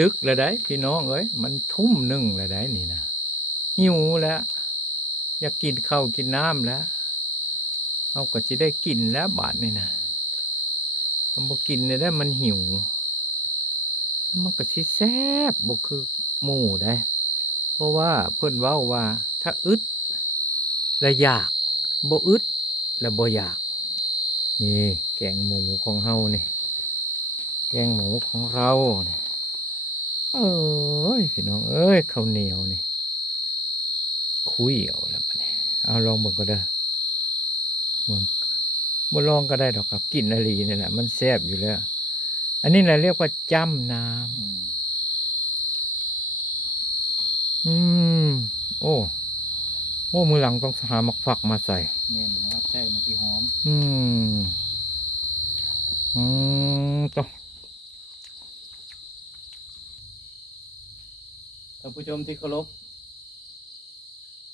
ดึกแล้วได้พี่น้องเอ้ยมันทุ่มหนึ่งแล้วได้นี่นะหิวแล้วอยากกินข้าวกินน้ำแล้วเอาก็จะได้กินแล้วบาดนี่นะถ้าบ่กินเนี่ยได้มันหิวแล้วมันก็สิแซ่บบ่คือหมูได้เพราะว่าเพิ่นเว้าว่าถ้าอึดแล้วอยากบ่อึดแล้วบ่อยากนี่แกงหมูของเฮานี่แกงหมูของเราเนี่ยเอ้ยพี่น้องเอ้ยข้าวเหนียวนี่คุยเอาแล้วมันเอาลองเบิ่งก็ได้เบิ่งบ่ลองก็ได้ดอกครับกินอะไรนี่แหละมันแซ่บอยู่แล้วอันนี้แหละเรียกว่าจ้ำน้ำโอ้โอ้มือหลังต้องหาหมักฝักมาใส่เม่นนะครับใช่มันที่หอมต้องท่านผู้ชมที่เคารพ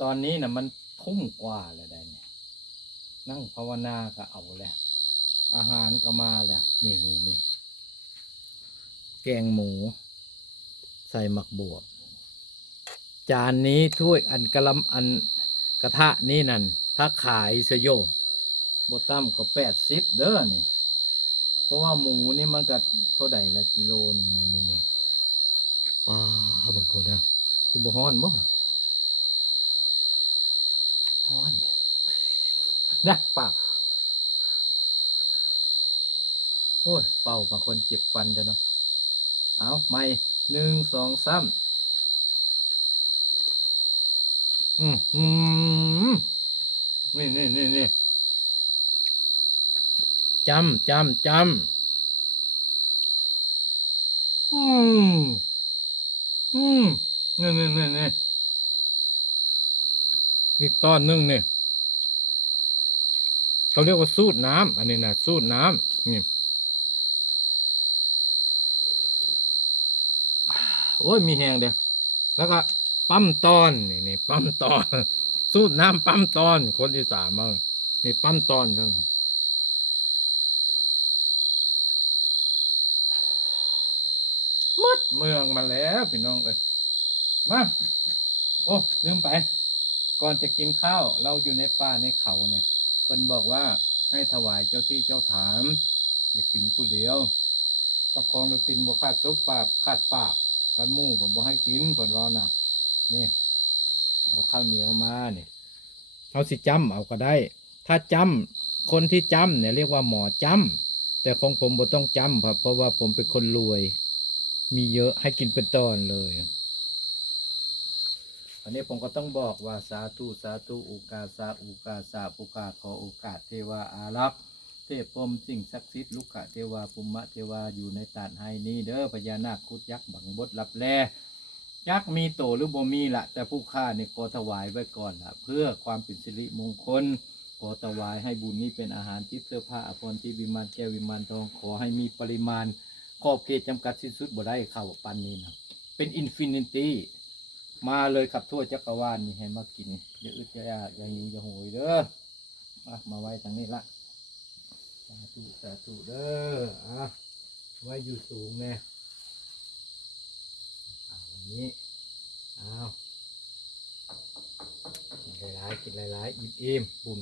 ตอนนี้นะมันทุ่มกว่าแล้วได้เนี่ยนั่งภาวนาก็เอาแล้วอาหารก็มาแล้วนี่แกงหมูใส่หมักบวบจานนี้ถ้วยอันกะลำอันกระทะนี่นั่นถ้าขายสยบบ่ต่ำก็80เด้อนี่เพราะว่าหมูนี่มันก็เท่าใดละกิโลนึงนี่ป้าบางคนนะสิบ่ฮ้อนบ่ฮ้อนนักเปล่าโอ้ยเป่าบางคนเจ็บฟันจ้ะเนาะเอาไม่1 2 3นี่จำนี่อีกตอนนึงเนี่ยเขาเรียกว่าสูตรน้ำอันนี้นะสูตรน้ำนี่โอ้ยมีแหงเดียวแล้วก็ปั๊มตอนนี่ปั๊มตอนสูตรน้ำปั๊มตอนคนที่สามเอานี่ปั๊มตอนทั้งมดเมืองมาแล้วพี่น้องเอ้ยมาโอ้ลืมไปก่อนจะกินข้าวเราอยู่ในป่าในเขาเนี่ยเพิ่นบอกว่าให้ถวายเจ้าที่เจ้าฐานอย่ากินผู้เดียวเจ้าของเรากินบ่ขาดซุปปากขาดปากกันหมู่ผมบ่ให้กินเพิ่นว่าน่ะนี่เอาข้าวเหนียวมาเนี่ยเอาสิจ้ำเอาก็ได้ ถ้าจ้ำคนที่จ้ำเนี่ยเรียกว่าหมอจ้ำแต่ของผมบ่ต้องจ้ำครับเพราะว่าผมเป็นคนรวย มีเยอะให้กินเป็นตอนเลยอันนี้ผมก็ต้องบอกว่าสาธุสาธุอุกาสาอุกาสาปุกาขอโอกาสเทวาอารักษ์เทพพรหมสิ่งศักดิ์สิทธิ์ลูกขะเทวาปุมมะเทวาอยู่ในตาดไฮนี้เด้อพญานาคคุดยักษ์บังบดรับแลยักษ์มีโตหรือบ่มีละแต่ผู้ฆ่าเนี่ยขอถวายไว้ก่อนละเพื่อความเป็นสิริมงคลขอถวายให้บุญนี้เป็นอาหารทิพย์เสื้อผ้าอภรณ์ที่วิมานแก้ววิมานทองขอให้มีปริมาณขอบเขตจำกัดสิ้นสุดบ่ได้เข้าปันนี้นะเป็นอินฟินิตี้มาเลยขับทั่วจักรวาลนี่ให้มากินอย่าอึดอย่าอยากอย่าหิวอย่าโหยเด้อมาไว้ทางนี้ละสาธุเด้อไว้อยู่สูงแน่วันนี้กินหลายๆอิ่มๆบุญ